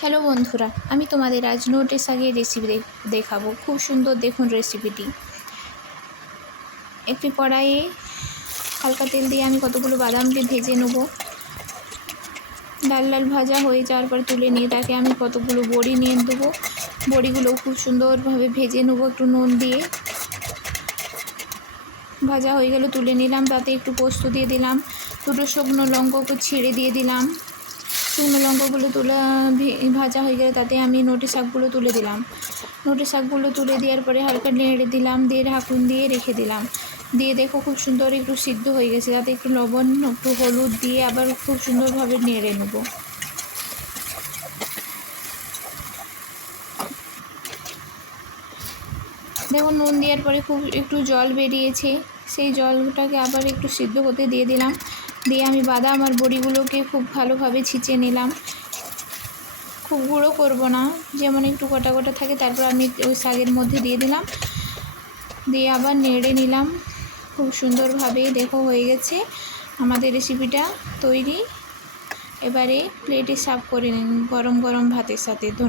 Hello বন্ধুরা, আমি তোমাদের আজ নোটে শাকের রেসিপি দেখাবো। খুব সুন্দর, দেখুন রেসিপিটি। একটি কড়াইয়ে হালকা তেল দিয়ে আমি কতগুলো বাদামকে ভেজে নেব। লাল লাল ভাজা হয়ে যাওয়ার পর তুলে নিয়ে তাকে আমি কতগুলো বড়ি নিয়ে দেবো। বড়িগুলো খুব সুন্দরভাবে ভেজে নেব একটু নুন দিয়ে। ভাজা হয়ে গেলে তুলে নিলাম, তাতে একটু পোস্ত দিয়ে দিলাম, দুটো শুকনো লঙ্কাকে ছিঁড়ে দিয়ে দিলাম। শুকনো লঙ্কাগুলো ভাজা হয়ে গেলে তাতে আমি নোটে শাকগুলো তুলে দিলাম। নোটে শাকগুলো তুলে দেওয়ার পরে হালকা নেড়ে দিলাম, দিয়ে ঢাকুন দিয়ে রেখে দিলাম। দিয়ে দেখো খুব সুন্দর একটু সিদ্ধ হয়ে গেছে, তাতে একটু লবণ একটু হলুদ দিয়ে আবার খুব সুন্দরভাবে নেড়ে নেব। দেখুন নুন দেওয়ার পরে খুব একটু জল বেরিয়েছে, সেই জলটাকে আবার একটু সিদ্ধ হতে দিয়ে দিলাম। দিয়ে আমি বাদাম আর বড়িগুলোকে খুব ভালোভাবে ছিঁচে নিলাম। খুব গুঁড়ো করব না, যেমন একটু গোটা গোটা থাকে, তারপর আমি ওই শাকের মধ্যে দিয়ে দিলাম। দিয়ে আবার নেড়ে নিলাম খুব সুন্দরভাবে। দেখো হয়ে গেছে আমাদের রেসিপিটা তৈরি। এবারে প্লেটে সার্ভ করে নিন গরম গরম ভাতের সাথে। ধন্যবাদ।